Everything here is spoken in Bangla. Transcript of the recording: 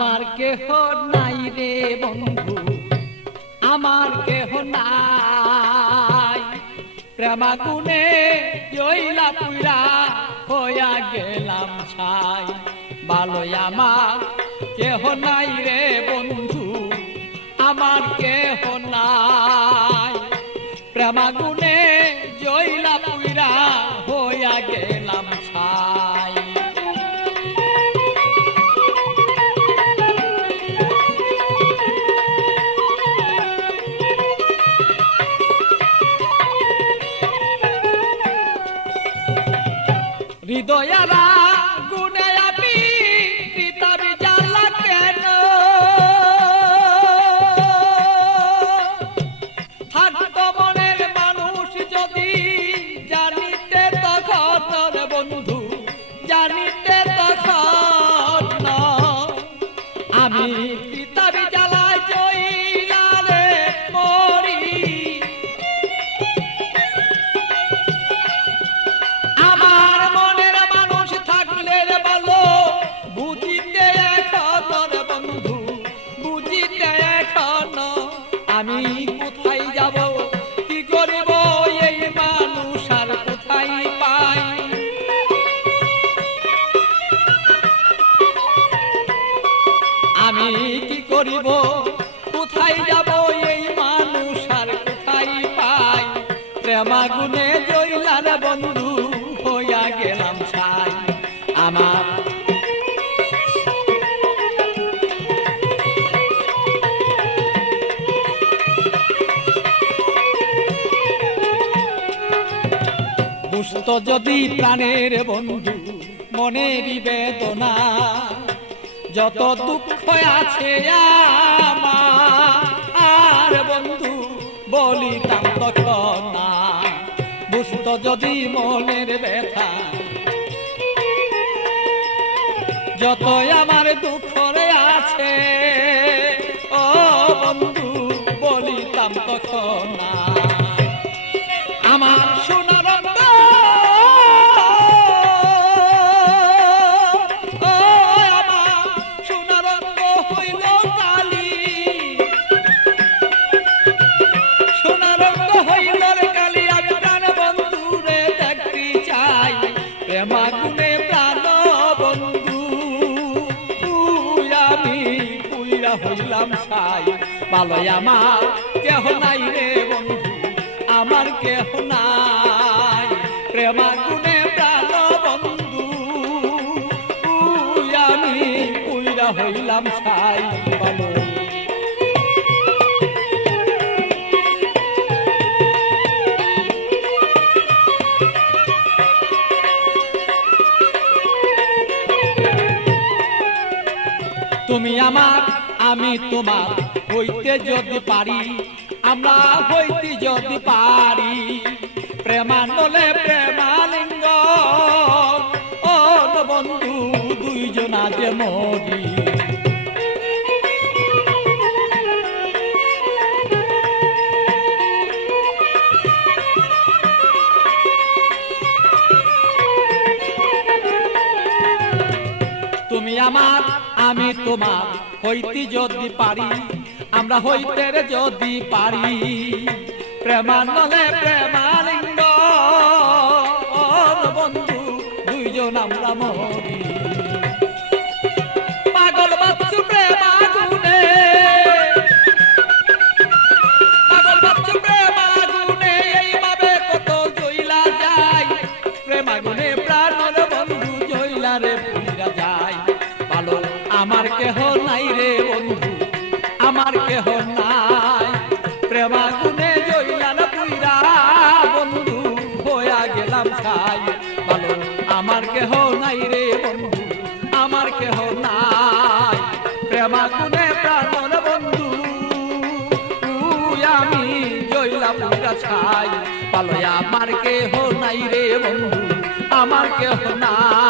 আমার কেহ নাই রে বন্ধু, আমার কেহ নাই। প্রেমাগুনে জইলা পুইরা হইয়া গেলাম ছাই। ভালোই আমার কেহ নাই রে বন্ধু, আমার কেহ নাই। প্রেমাগুনে জইলা পুইরা হইয়া গেলাম ছাই। হৃদয়ারা গুনে আমি পিতাবি জ্বালা কেন, থাকতো মনের মানুষ যদি জানিতে তখন বন্ধু, জানিতে তখন আমি পিতাবি জ্বালায় জইলা রে মরি। আমার মনের মানুষ থাকলে ভালো বুঝিতে এখন বন্ধু, বুঝিতে এখন আমি কোথায় যাব, কি করিব এই মানুষ আর কোথায় পাই। আমি কি করিব, কোথায় যাব এই মানুষ আর কোথায় পাই। প্রেমাগুনে জইলার বন্ধু হইয়া গেলাম ছাই। আমার বুঝত যদি প্রাণের বন্ধু মনের বেদনা, যত দুঃখ আছে আমার বন্ধু বলিতাম তখন না। বুঝত যদি মনের ব্যথা, যত আমার দুঃখ আছে ও বন্ধু বলিতাম তখন না। আমার সোনার প্রেমাগুনে প্রাণ বন্ধু আমি পুইরা হইলাম ছাই। ভালোই আমার কেহ নাই রে বন্ধু, আমার কেহ নাই। প্রেমাগুনে প্রাণ বন্ধু আমি পুইরা হইলাম ছাই। ভালো তুমি আমার আমি তোমার হইতে যদি পারি, আমরা হইতে যদি পারি। প্রেমানলে প্রেমালিঙ্গ ও বন্ধু দুইজনা যে মরি। তুমি আমার আমি তোমার হইতে যদি পারি, আমরা হইতে যদি পারি। প্রেমানলে প্রেমালিঙ্গ বন্ধু দুইজন আমরা মরি। পাগল বাচ্চু প্রেমাগুনে, পাগল বাচ্চু প্রেমাগুনে এইভাবে কত জইলা যায়। প্রেমাগুনে প্রাণ বন্ধু জইলা রে পুইরা যায়। ভালো আমার কেহ নাই রে বন্ধু, আমার কেহ নাই। প্রেমাগুনে জইলা না পুইরা বন্ধু হইয়া গেলাম ছাই। ভালো আমার কেহ নাই রে বন্ধু, আমার কেহ নাই। প্রেমাগুনে প্রাণ বন্ধু আমি জইলা পুইরা ছাই। ভালো আমার কেহ নাই রে বন্ধু, আমার কেহ নাই।